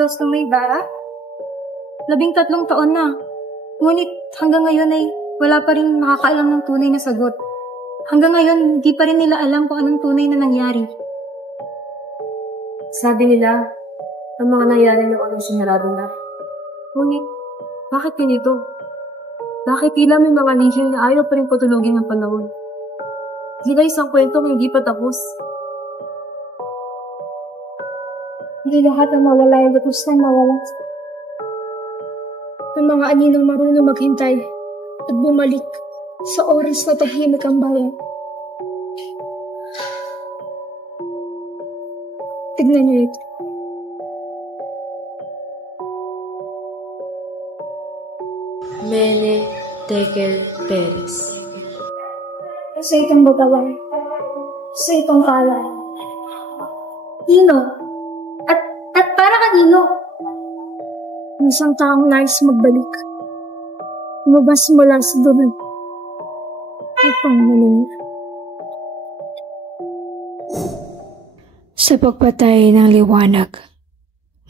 Jesus ng may bara? 13 taon na. Ngunit hanggang ngayon ay wala pa rin nakakaalam ng tunay na sagot. Hanggang ngayon, hindi pa rin nila alam kung anong tunay na nangyari. Sabi nila, ang mga nangyari noon ay sinarado na. Ngunit, bakit ganito? Bakit tila may mga lihim na ayaw pa rin patulugin ng panahon? Tila isang kwentong hindi pa tapos. Hindi lahat ang mawala ay lutos na mawala. Ang mga aninong marunong maghintay at bumalik sa oras na tahimik ang bayan. Tignan niyo ito. Mene Tekel Perez. Sa itong bagawan, sa itong kalay. Ino? At para kanino? Ang isang taong nais magbalik. Lumabas mula sa dulo. Upang manin. Sa pagpatay ng liwanag,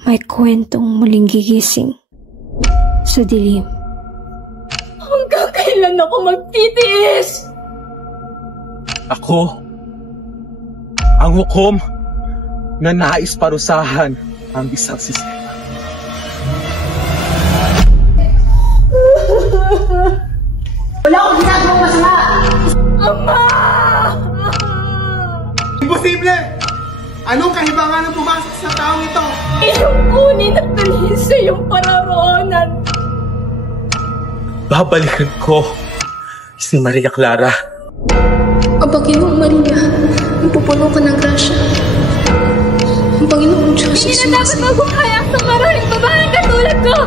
may kwentong muling gigising sa dilim. Hanggang kailan ako magtitiis? Ako, ang hukom na nais parusahan ang isang sistema. Wala akong ginagawang masama! Ama! Imposible! Anong kahibangan ang pumasok sa taong ito? Iyong kunin at dalhin sa iyong pararoonan. Babalikan ko si Maria Clara. Ang Panginoong Maria, napupuno ka ng grasya. Ang Panginoong Diyos ay Hindi na dapat magbuhayak sa maraming babaeng katulad ko!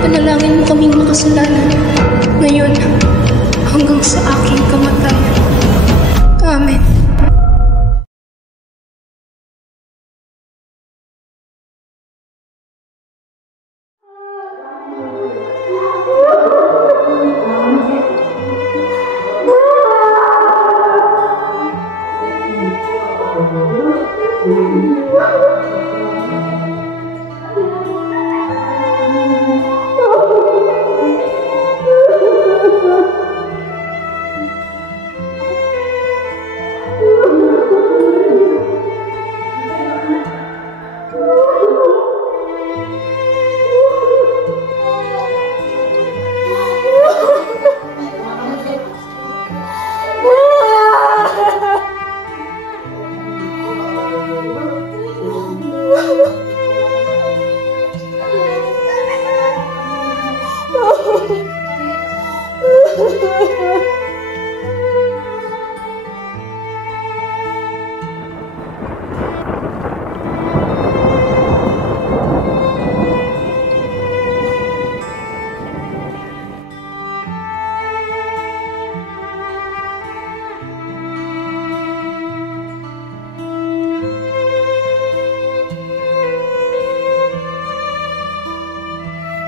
Panalangin mo kaming makasalanan. Ngayon, hanggang sa aking kamatayan. Amen.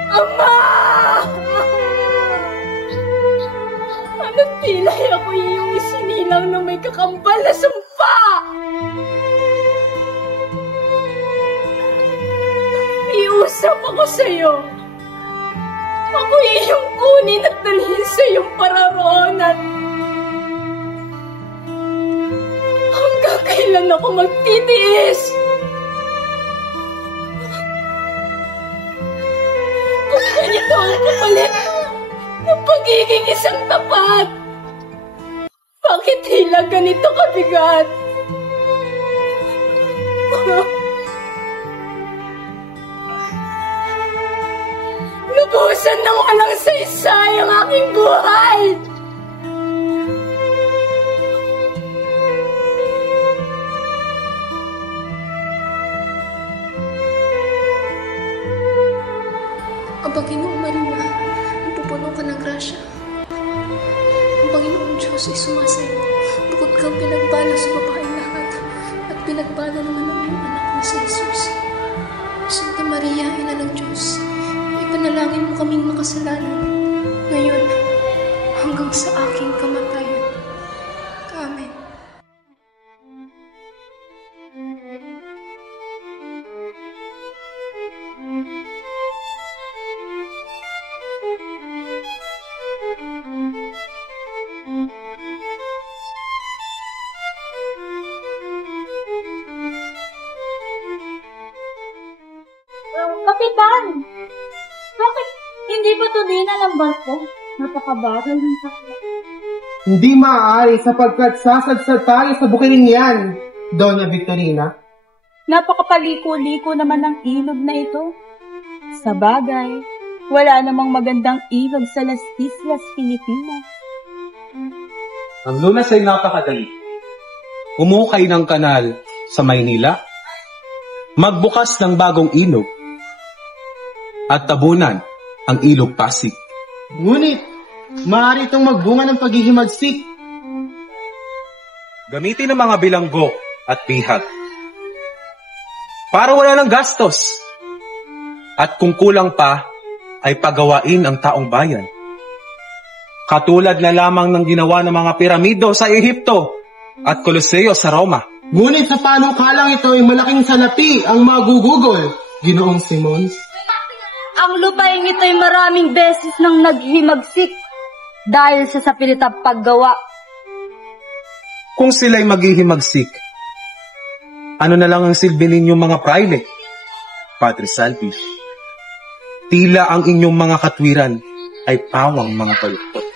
Ama! Ano't tila'y ako iyong isinilang na may kakambal na sumpa! Iusap ako sa'yo. Ako iyong kunin at dalhin sa iyong pararoonan. Hanggang kailan ako magtitiis? Kung ganito ang kapalit ng pagiging isang tapat, bakit tila ganito kabigat? Lubusan ng walang saysay ang aking buhay! Ang Panginoong Maria, napupuno ka ng grasya. Ang Panginoong Diyos ay sumasayo. Bukod kang pinagbala sa babaeng lahat, at pinagbala naman ang iyong anak na si Jesus. Santa Maria, Ina ng Diyos, ipanalangin mo kaming makasalanan. Ngayon, hanggang sa aking kamatayan. Amen. hindi pa tulina ng barko. Napakabagal ng takbo. Hindi maaari sapagkat sasadsad tayo sa bukiling yan, Doña Victorina. Napakapaliko-liko naman ng ilog na ito. Sa bagay, wala namang magandang ilog sa Las Islas Pilipinas. Ang lunas ay napakadali. Umukay ng kanal sa Maynila, magbukas ng bagong ilog, at tabunan ang ilog Pasig. Ngunit, maaari itong magbunga ng paghihimagsik. Gamitin ang mga bilanggo at pihag para wala ng gastos. At kung kulang pa, ay pagawain ang taong bayan. Katulad na lamang ng ginawa ng mga piramido sa Ehipto at Koloseo sa Roma. Ngunit sa panukalang ito ay malaking salapi ang magugugol, Ginoong Simon. Ang lupain ito'y maraming beses nang naghimagsik dahil sa sapilit at paggawa. Kung sila'y maghihimagsik, ano na lang ang silbi ninyong mga praile, Padre Salvi? Tila ang inyong mga katwiran ay pawang mga paluktot.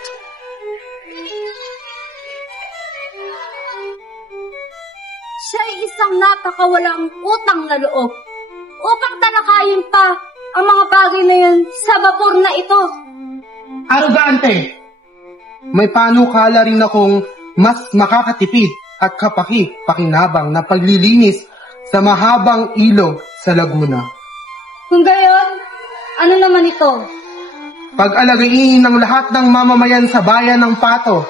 Siya ay isang napakawalang utang na loob upang talakayin pa ang mga bagay na yan sa vapor na ito. Arugante! May panukala rin akong mas makakatipid at kapaki-pakinabang na paglilinis sa mahabang ilog sa Laguna. Kung gayon, ano naman ito? Pag-alagayin ng lahat ng mamamayan sa bayan ng Pato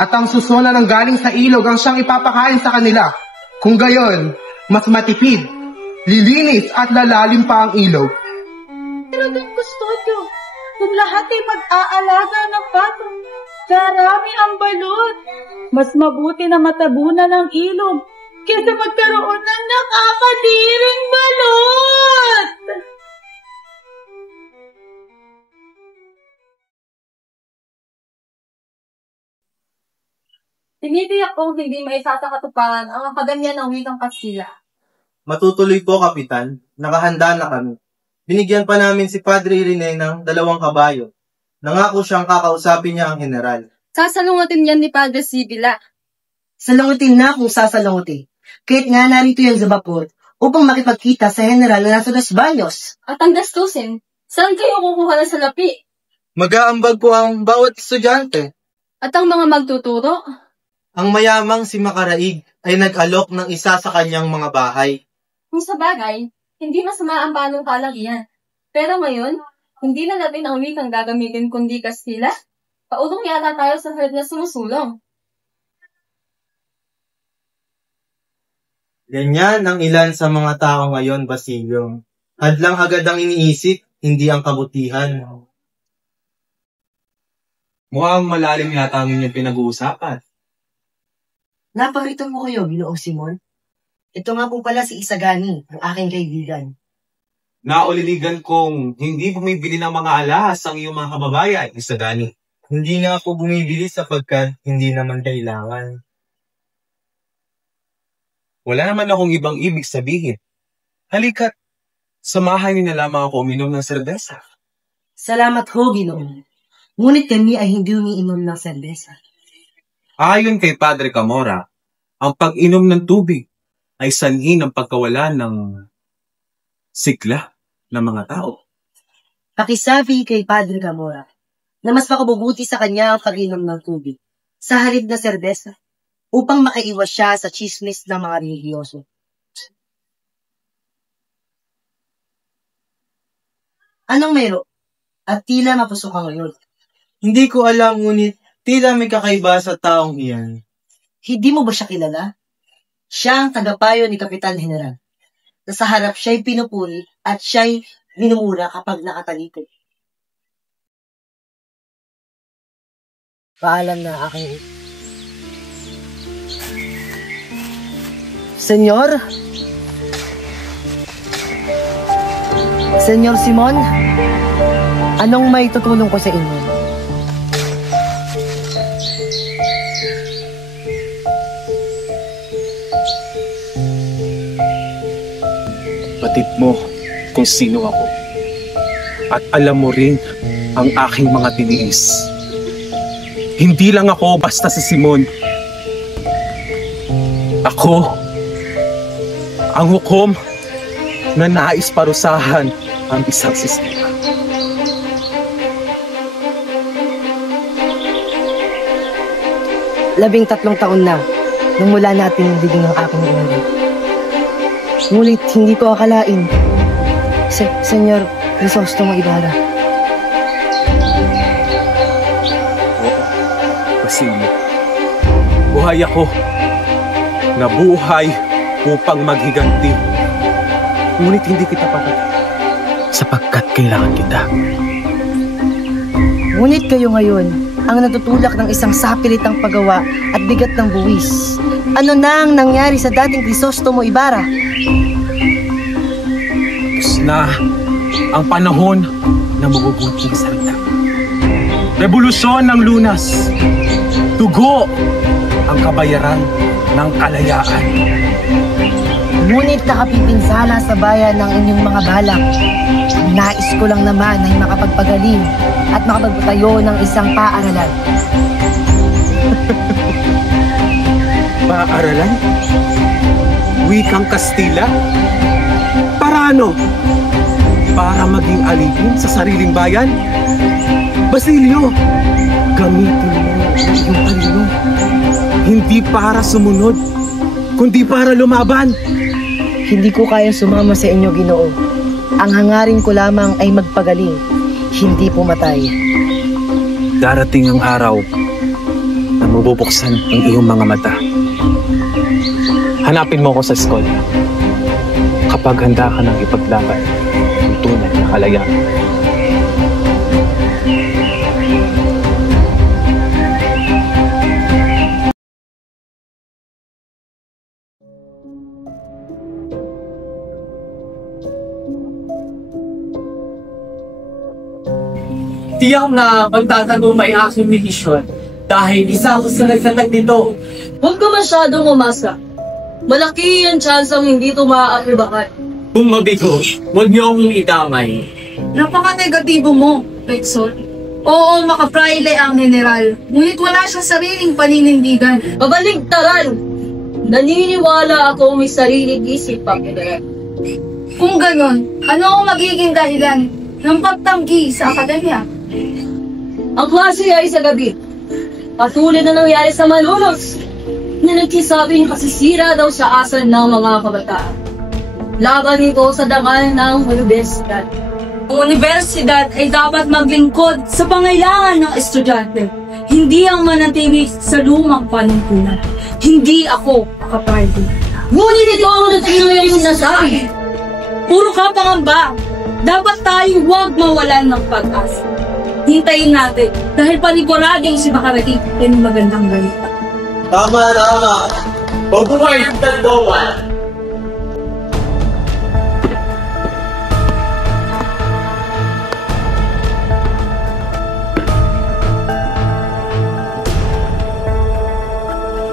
at ang susuna ng galing sa ilog ang siyang ipapakain sa kanila. Kung gayon, mas matipid, lilinis at lalalim pa ang ilog. Pero din kustodyo, kung lahat ay mag-aalaga ng pato, karami ang balot. Mas mabuti na matabunan ng ilog kaysa magkaroon ng nakakadiring balot. Tinitiyak kong hindi maisasakatuparan ang kaganyan ng wikang Kastila. Matutuloy po, Kapitan. Nakahanda na kami. Binigyan pa namin si Padre Rene ng 2 kabayo. Nangako siyang kakausapin niya ang general. Sasalungutin yan ni Padre Sibila. Salungutin na kung sasalungutin. Kahit nga narito yan sa vapor upang makipagkita sa general na nasa Los Baños. At ang gastusin, saan kayo kukuha ng salapi? Mag-aambag po ang bawat estudyante. At ang mga magtuturo? Ang mayamang si Makaraig ay nag-alok ng isa sa kanyang mga bahay. Kung sa bagay, hindi masama ang panukalang iyan. Pero ngayon, hindi na natin ang wikang gagamitin kundi Kastila. Paulong yata tayo sa herd na sumusulong. Ganyan ang ilan sa mga tao ngayon, Basilio. Hadlang agad ang iniisip, hindi ang kabutihan. Mukhang malalim yata ang inyong pinag-uusapan. Naparito mo kayo, Ginoong Simon. Ito nga po pala si Isagani, ang aking kaibigan. Nauliligan kong hindi bumibili ng mga alahas ang iyong mga kababayan, Isagani. Hindi nga po bumibili sapagkat hindi naman kailangan. Wala naman akong ibang ibig sabihin. Halika't, samahan niyo na lamang ako uminom ng serbesa. Salamat ho, Ginoong. Ngunit kami ay hindi umiinom ng serbesa. Ayon kay Padre Camora, ang pag-inom ng tubig ay sanhi ng pagkawala ng sigla ng mga tao. Pakisabi kay Padre Camora na mas makabubuti sa kanya ang pag-inom ng tubig sa halip na serbesa upang makaiwas siya sa chismis ng mga relihiyoso. Anong mayro? At tila mapusok ka ngayon. Hindi ko alam, ngunit tila may kakaiba sa taong iyan. Hindi mo ba siya kilala? Siya ang tagapayo ni Kapitan General. Na sa harap siya'y pinupuri at siya'y minumura kapag nakatalikod. Paalam na aking... Senyor? Senyor Simon? Anong may tutulong ko sa inyo? Batid mo kung sino ako. At alam mo rin ang aking mga tiniis. Hindi lang ako basta si Simon. Ako, ang hukom na nais parusahan ang isang sistema. Labing 3 taon na nung mula natin nagiging ang aking ulo. Ngunit hindi ko akalain, Senyor Crisostomo Ibarra. Oo, Basilio. Buhay ako. Nabuhay upang maghiganti. Ngunit hindi kita papatay sapagkat kailangan kita. Ngunit kayo ngayon ang natutulak ng isang sapilitang paggawa at bigat ng buwis. Ano na ang nangyari sa dating Crisostomo Ibarra? Tapos na ang panahon na mabubuting salita. Revolusyon ng Lunas. Dugo ang kabayaran ng kalayaan. Ngunit nakapipinsala sa bayan ng inyong mga balak. Nais ko lang naman ay makapagpagaling at makapagpatayo ng isang paaralan. Paaralan? Wikang Kastila? Para ano? Para maging alipin sa sariling bayan? Basilio, gamitin mo yung talino. Hindi para sumunod, kundi para lumaban. Hindi ko kaya sumama sa inyo, Ginoo. Ang hangarin ko lamang ay magpagaling, hindi pumatay. Darating ang araw na mabubuksan ang iyong mga mata. Hanapin mo ko sa eskwela kapag handa ka nang ipaglaban ang tunay na kalayaan. Tiyak na magtatagumpay ang aking misyon dahil isa ako sa nagtatag nito. Huwag ka masyadong umasa. Malaki ang chance ang hindi ito maaakibakan. Kung mabigo, huwag niyo akong idamay. Napaka-negatibo mo, Rexon. Oo, makapraile ang general, ngunit wala siyang sariling paninindigan. Kabaligtaran! Naniniwala ako may sariling isip ang general. Kung ganon, ano ang magiging dahilan ng pagtanggi sa akademya? Ang klase ay sa gabi. Patuloy na nangyari sa Malolos na nagsisabing kasisira daw sa asan ng mga kabataan. Laban ito sa dangal ng universidad. Ang universidad ay dapat maglingkod sa pangailangan ng estudyante, hindi ang manatili sa lumang panuntunan. Hindi ako makapardo. Ngunit ito ang nagsinungaling nasabi. Puro ka pangamba. Dapat tayo huwag mawalan ng pag-asa. Hintayin natin dahil paniguradong si Makarating ay magandang balita. Tama. Mabuhay ang Tandowan!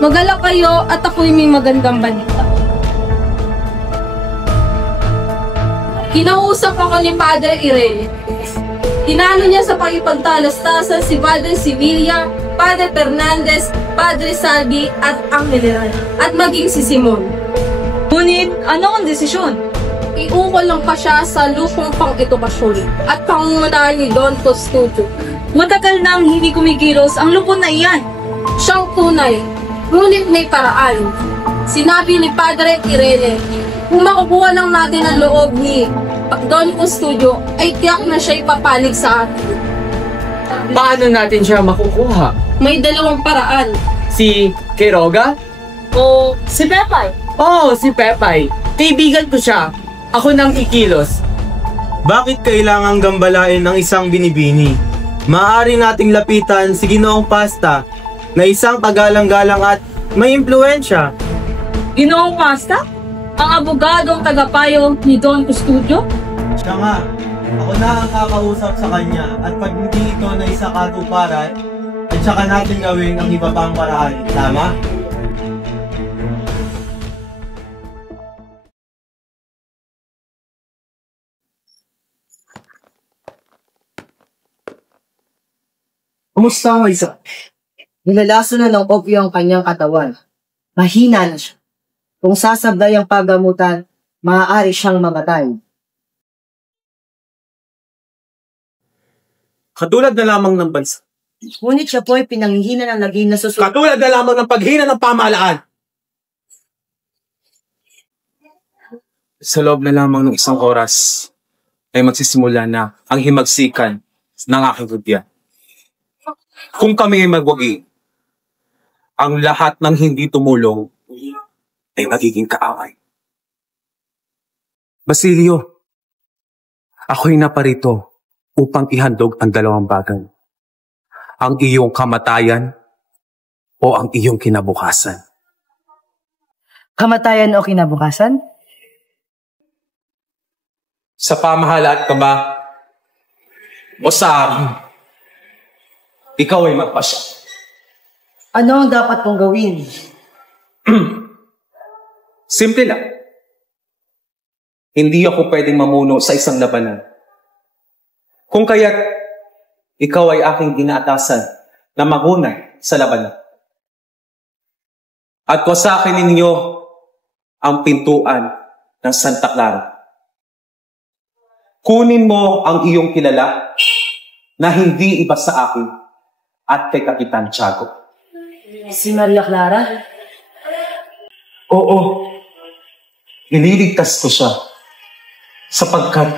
Magalak kayo at ako'y may magandang balita. Kinausap ako ni Padre Irene. Tinalo niya sa pakipagtalastasan si Padre Sevilla, Padre Fernandez, Padre Salvi at ang general, at maging si Simon. Ngunit, ano ang desisyon? Iukol lang pa siya sa lupong pang-edukasyon at pangungunahan ni Don Custodio. Matagal nang hindi kumikilos ang lupon na iyan. Siyang tunay, ngunit may paraan. Sinabi ni Padre Irene, kung makukuha lang natin ang loob ni Don Custodio, ay tiyak na siya ipapanig sa atin. Paano natin siya makukuha? May dalawang paraan. Si Quiroga? O si Pepay? Oo, si Pepay. Kaibigan ko siya. Ako nang ikilos. Bakit kailangang gambalain ng isang binibini? Maaari nating lapitan si Ginoong Pasta na isang kagalang-galang at may impluensya. Ginoong Pasta? Ang abogadong tagapayo ni Don Custodio? Siya nga, ako na ang kakausap sa kanya at pag hindi ito na isa katuparan, at saka natin gawin ang iba pang paraan. Tama? Kumusta ang isa? Nilalaso na ng opyo ang kanyang katawan. Mahina na siya. Kung sasablay ang paggamutan, maaari siyang mamatay. Katulad na lamang ng bansa. Ngunit siya po ay pinanghihina ng laging nasusunod. Katulad na lamang ng paghina ng pamahalaan. Sa loob na lamang ng isang oras ay magsisimula na ang himagsikan ng aking gudya. Kung kami ay magwagi, ang lahat ng hindi tumulong ay magiging kaaway. Basilio, ako'y naparito upang ihandog ang dalawang bagay. Ang iyong kamatayan o ang iyong kinabukasan. Kamatayan o kinabukasan? Sa pamahalaan ka ba o sa akin? Ikaw ay magpasya. Ano ang dapat kong gawin? Simple lang. Hindi ako pwedeng mamuno sa isang labanan. Kung kaya't ikaw ay aking ginatasan na maguna sa labanan. At wasakin ninyo ang pintuan ng Santa Clara. Kunin mo ang iyong kilala na hindi iba sa akin at kay Kapitan Tiago. Si Maria Clara? Oo. Ililigtas ko siya sapagkat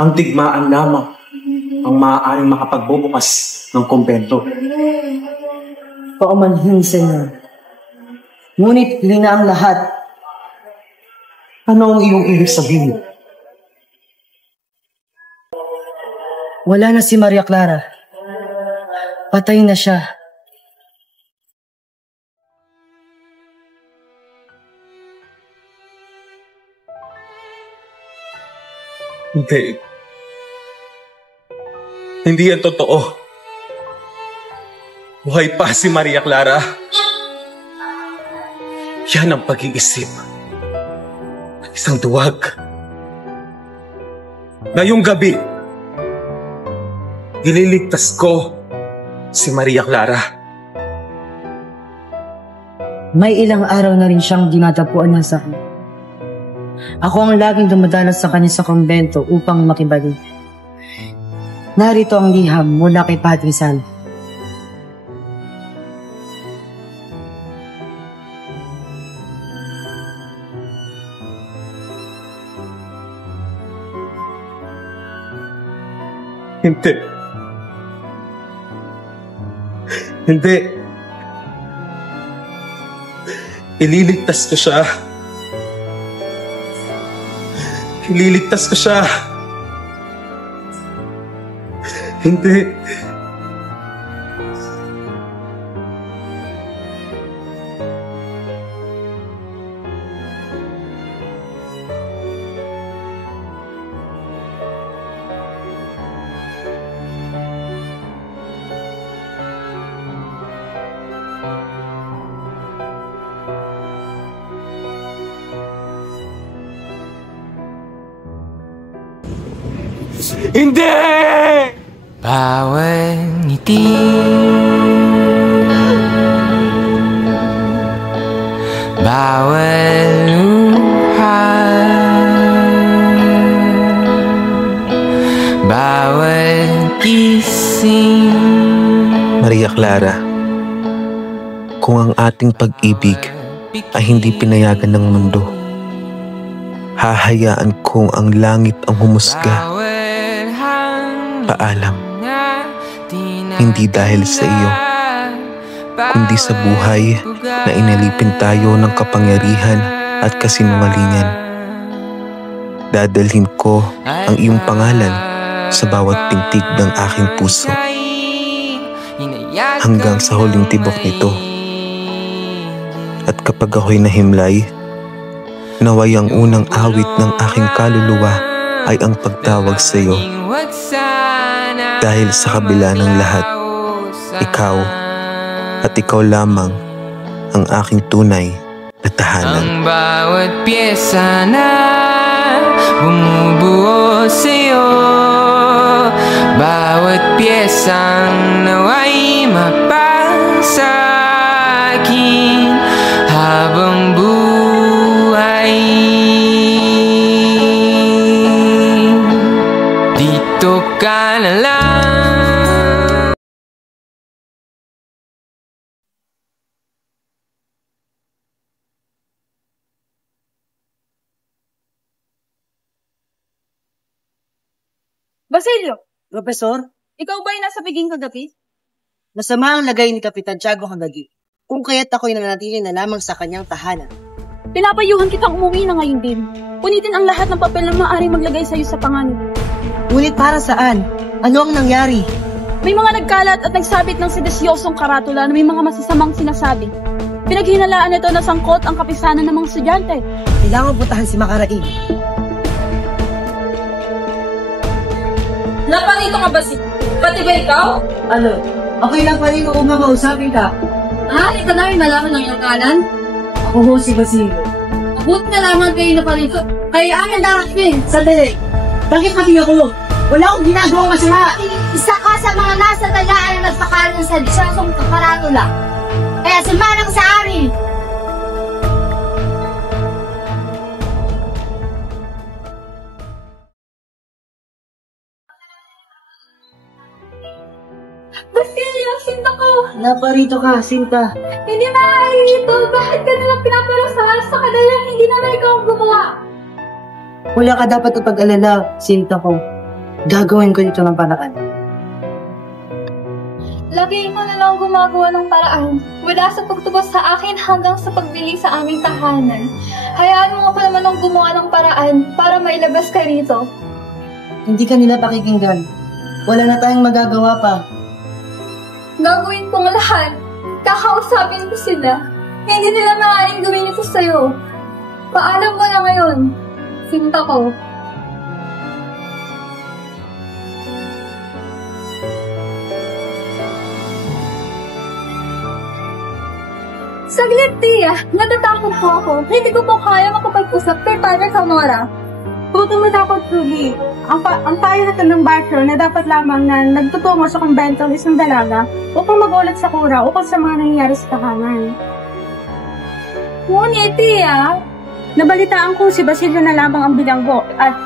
ang digmaan lamang ang maaaring makapagbubukas ng kumbento. Paumanhin, Senyor. Ngunit huli na ang lahat. Ano ang iyong ibig sabihin? Wala na si Maria Clara. Patay na siya. Hindi. Hindi yan totoo. Buhay pa si Maria Clara. Yan ang pag-iisip. Isang duwag. Ngayong gabi, ililigtas ko si Maria Clara. May ilang araw na rin siyang dinadapuan ng sakit. Ako ang laging dumadalas sa kanya sa kumbento upang makibalik. Narito ang liham mula kay Padre San. Hindi. Hindi. Ililigtas ko siya. Ililigtas ko siya. Hindi. Hindi! Bawat ngiti bawat luha bawat gising. Maria Clara, kung ang ating pag-ibig ay hindi pinayagan ng mundo, hahayaan kong ang langit ang humusga. Paalam, hindi dahil sa iyo, kundi sa buhay na inalipin tayo ng kapangyarihan at kasinungalingan. Dadalhin ko ang iyong pangalan sa bawat pintig ng aking puso hanggang sa huling tibok nito. At kapag ako'y nahimlay, naway ang unang awit ng aking kaluluwa ay ang pagtawag sa iyo. Dahil sa kabila ng lahat, ikaw at ikaw lamang ang aking tunay na tahanan. Ang bawat pyesa na bumubuo sa'yo, bawat Bawat piyesang nawa'y mapasa'kin habang buhay. Dito ka na lang. Basilio, Profesor, ikaw ba yung nasa piging kagabi? masama ang lagay ni Kapitan Tiago kagabi. Kung kaya't ako'y nananatili na lamang sa kanyang tahanan. Pinapayuhan kitang umuwi na ngayon din. Punitin ang lahat ng papel na maaari maglagay sa'yo sa panganib. Ngunit para saan? Ano ang nangyari? May mga nagkalat at nagsabit ng sedesyosong karatula na may mga masasamang sinasabi. Pinaghinalaan nito na sangkot ang kapisanan ng mga estudyante. Kailangan putahan si Makaraig. Naparito ka ba pati ba ikaw? Ano? Ako'y lang pa rin kung makausapin ka. Ikaw na rin nalaman ng iyong kanan? Ako ho si Basilio. Mabuti na lamang kayo na parito. Kaya amin darating. Sandali! Bakit pati ako? Wala akong ginagawang masama! Isa ka sa mga nasa dalaan na nagpakalan ng sadisyosong kaparatula. Kaya sumanang sa amin! Basilio, Sinta ko! Naparito ka, Sinta. Hindi maaari ito. Bakit ka nalang pinaparusahan sa kanila? Hindi naman ikaw ang gumawa. Wala ka dapat na pag-alala, Sinta ko. Gagawin ko dito ng paraan. Lagi mo na lang gumagawa ng paraan. Mula sa pagtubos sa akin hanggang sa pagbili sa aming tahanan. Hayaan mo ako naman ang gumawa ng paraan para mailabas ka rito. Hindi ka nila pakikinggan. Wala na tayong magagawa pa. Gagawin kong lahat. Kakausapin ko sila. Hindi nila maaaring gawin ito sa'yo. Paalam mo na ngayon. Sinta ko. Saglit, Tia. Natatakot po ako. Hindi ko po kaya makapag-usap kay Padre Zamora. Huwag kang matakot, Ruby. Ang payo na ng Barker na dapat lamang na nagtutungo sa kumbento ng isang dalaga upang magulat sa kura ukol sa mga nangyayari sa tahanan. Ngunit, Tia, nabalitaan ko si Basilio na lamang ang bilanggo at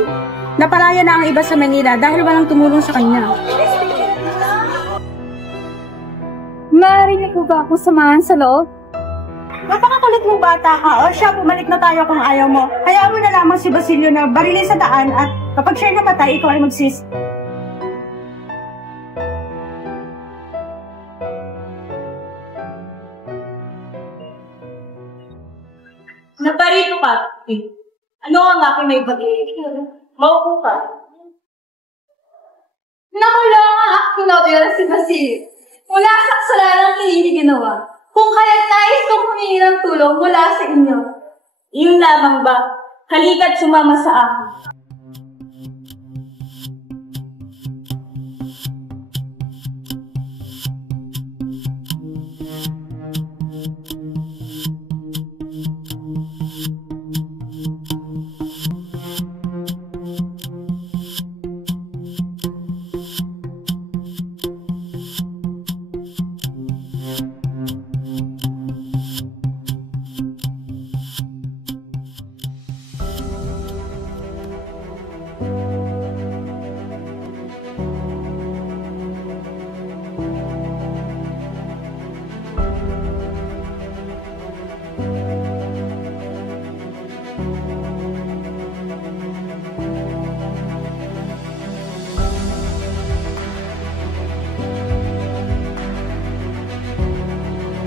napalaya na ang iba sa Manila dahil walang tumulong sa kanya. maaari niyo po ba akong samahan sa loob? Napakakulit mong bata ka, o siya, bumalik na tayo kung ayaw mo. Hayaan mo na lamang si Basilio na barilin sa daan at kapag siya'y namatay, ikaw ay magsis. Naparito ka. Ano ang aking may bagay? Maupo ka. Nakula nga aking nobela si Basilio. Mula sa kasalanang hindi ginawa. Kung kaya't nais kong humingi ng tulong mula sa inyo. Iyon lamang ba? Halika't sumama sa akin.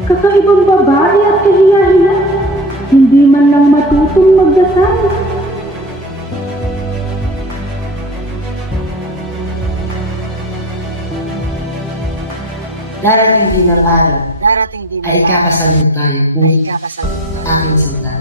Kakaibang babae at kahiyahiya. Hindi man lang matutong magdasal. Darating din ang araw. Ay ikakasal din tayo. Aking sinta.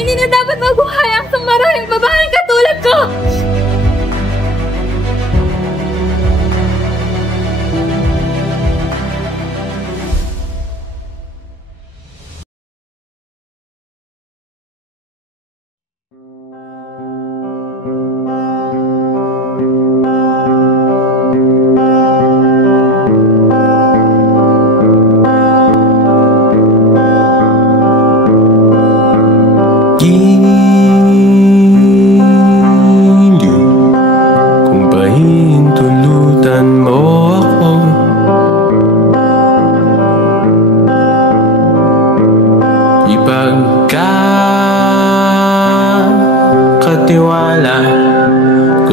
Hindi na dapat mabuhay ang isang maraming babaeng katulad ko!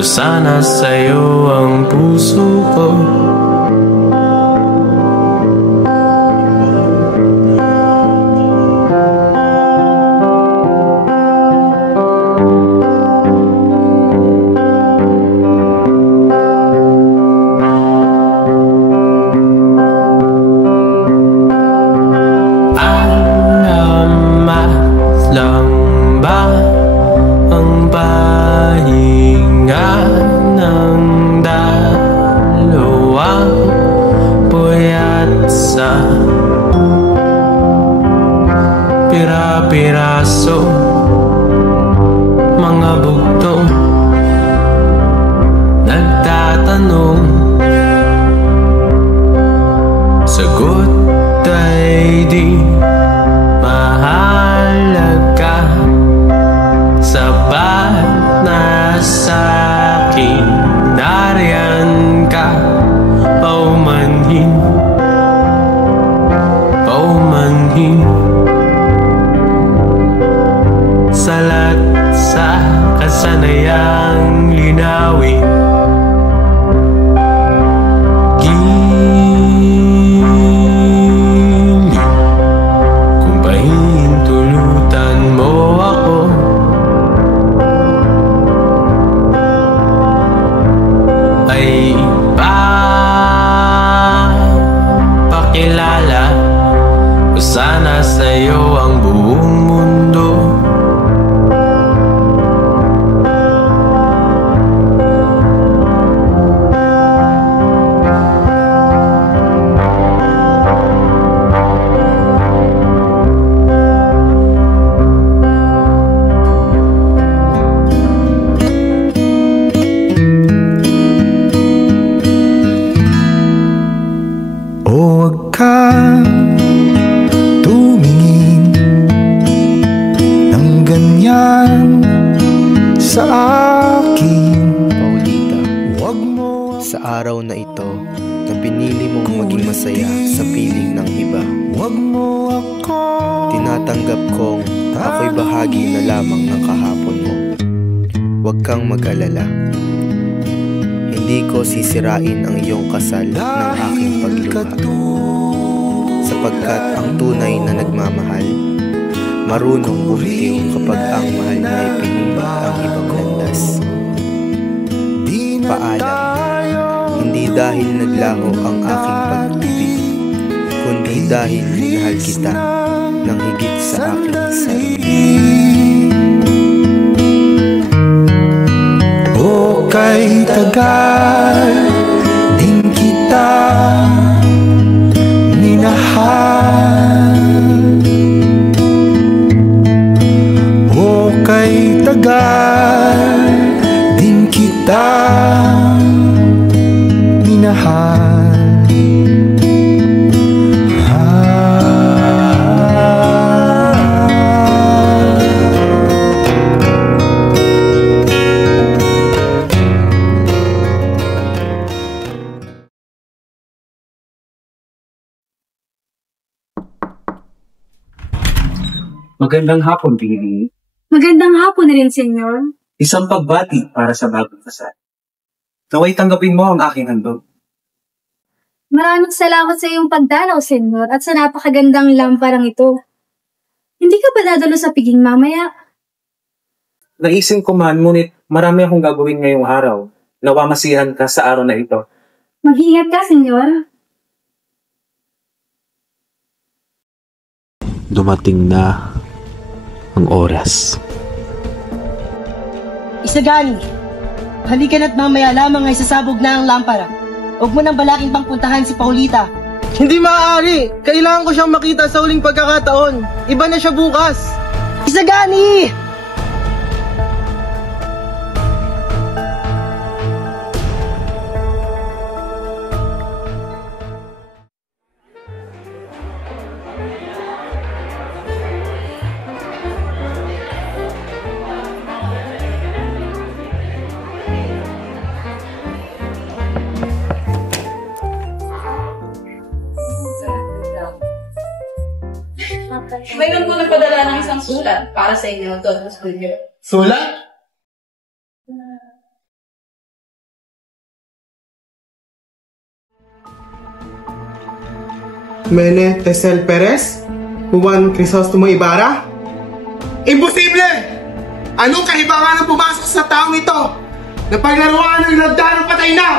Sana sa'yo ang puso ko. Pira-piraso, mga bugtong nagtatanong, sagot ay di mahalaga, sapat na sa'kin nariyan ka, paumanhin, paumanhin. Salat sa kasanayang linawin, giliw kung pahintulutan mo ako, ay ipapakilala ko sana sa'yo ang buong mundo. Huwag kang tumingin ng ganyan sa akin. Paulita, sa araw na ito na pinili mong maging masaya sa piling ng iba, tinatanggap kong ako'y bahagi na lamang ng kahapon mo. Huwag kang mag-alala. Hindi ko sisirain ang iyong kasal ng aking pagluha, sapagkat ang tunay na nagmamahal marunong bumitiw kapag ang mahal niya ay pinili ang ibang landas. Paalam, hindi dahil naglaho ang aking pag-ibig, kundi dahil minahal kita ng higit sa aking sarili. Kay tagal din kita minahal, o kay tagal din kita minahal. Magandang hapon, Billy. Magandang hapon na rin, Senyor. Isang pagbati para sa bagong kasal. Naway tanggapin mo ang aking handog. Maraming salamat sa iyong pagdalaw, Senyor, at sa napakagandang lamparang ito. Hindi ka ba dadalo sa piging mamaya? Naisip ko man, ngunit marami akong gagawin ngayong araw. Nawa masiyahan ka sa araw na ito. Mag-iingat ka, Senyor. Dumating na ang oras. Isagani, halika na't mamaya lamang ay sasabog na ang lampara. Huwag mo nang balaking pang puntahan si Paulita. Hindi maaari! Kailangan ko siyang makita sa huling pagkakataon. Iba na siya bukas. Isagani! Mayroon po nagpadala ng isang sulat para sa inyo doon sa studio. Sulat? Mene Tesel Perez? Juan Crisostomo Ibarra? Imposible! Anong kahibangan ang pumasok sa taong ito? Na paglaruan ng nagdarong patay na!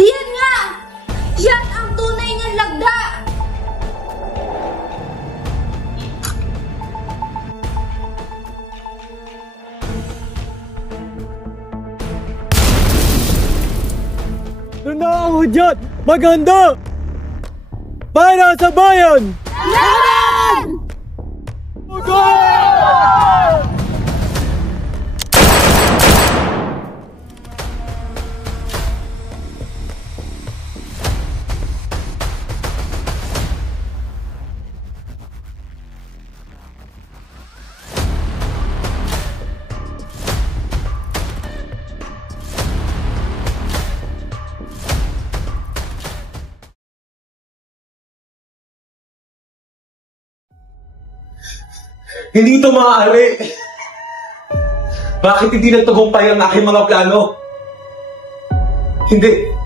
Yan nga! Yan ang tunay niyang lagda! Tanda ang hudyat! Maganda! Para sa bayan! Laban! Hindi ito maaari. Bakit hindi nagtagumpay ang aking mga plano? Hindi.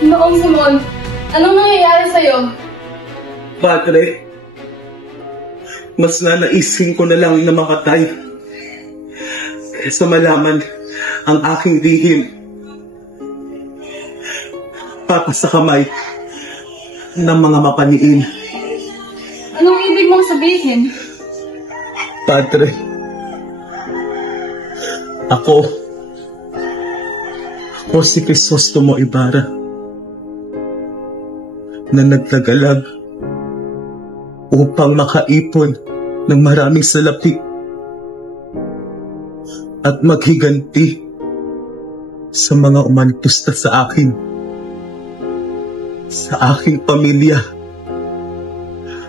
Noong Simon, anong nangyayari sa'yo? Padre, mas nanaisin ko na lang na makatay kaysa malaman ang aking lihim sa kamay ng mga mapaniin. Anong ibig mong sabihin? Padre, ako si Crisostomo Ibarra na nagtagalag upang makaipon ng maraming salapi at maghiganti sa mga umantusta sa akin, sa aking pamilya,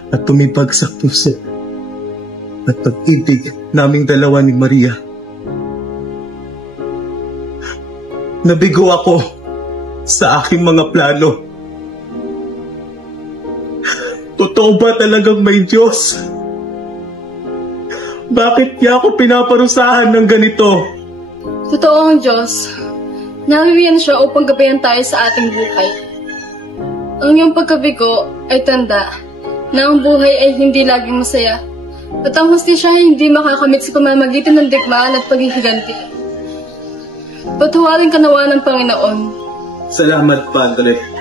at tumibag sa puso at pag-ibig naming dalawa ni Maria. Nabigo ako sa aking mga plano. Totoo ba talagang may Diyos? Bakit niya ako pinaparusahan ng ganito? Totoo ang Diyos. Nariyan siya upang gabayan tayo sa ating buhay. Ang iyong pagkabigo ay tanda na ang buhay ay hindi laging masaya at ang hustisya ay hindi makakamit sa pamamagitan ng digmaan at paghihiganti. Patawarin ka nawa ng Panginoon. Salamat, Padre.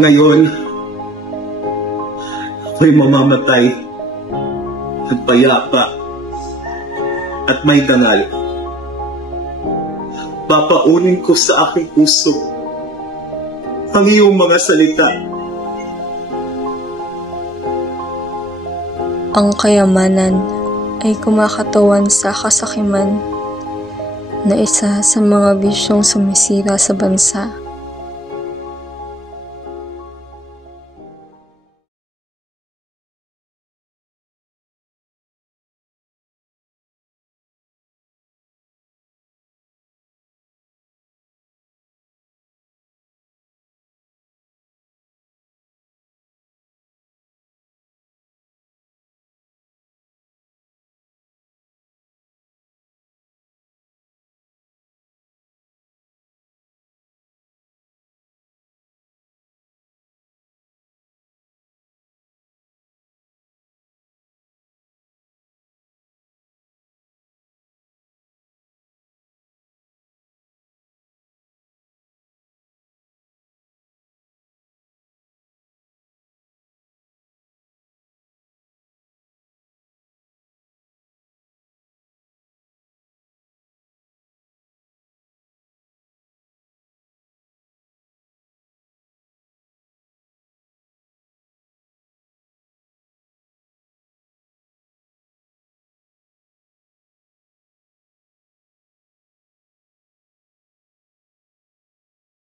Ngayon, ako'y mamamatay at payapa at may dangal. Papaunin ko sa aking puso ang iyong mga salita. Ang kayamanan ay kumakatawan sa kasakiman na isa sa mga bisyong sumisira sa bansa.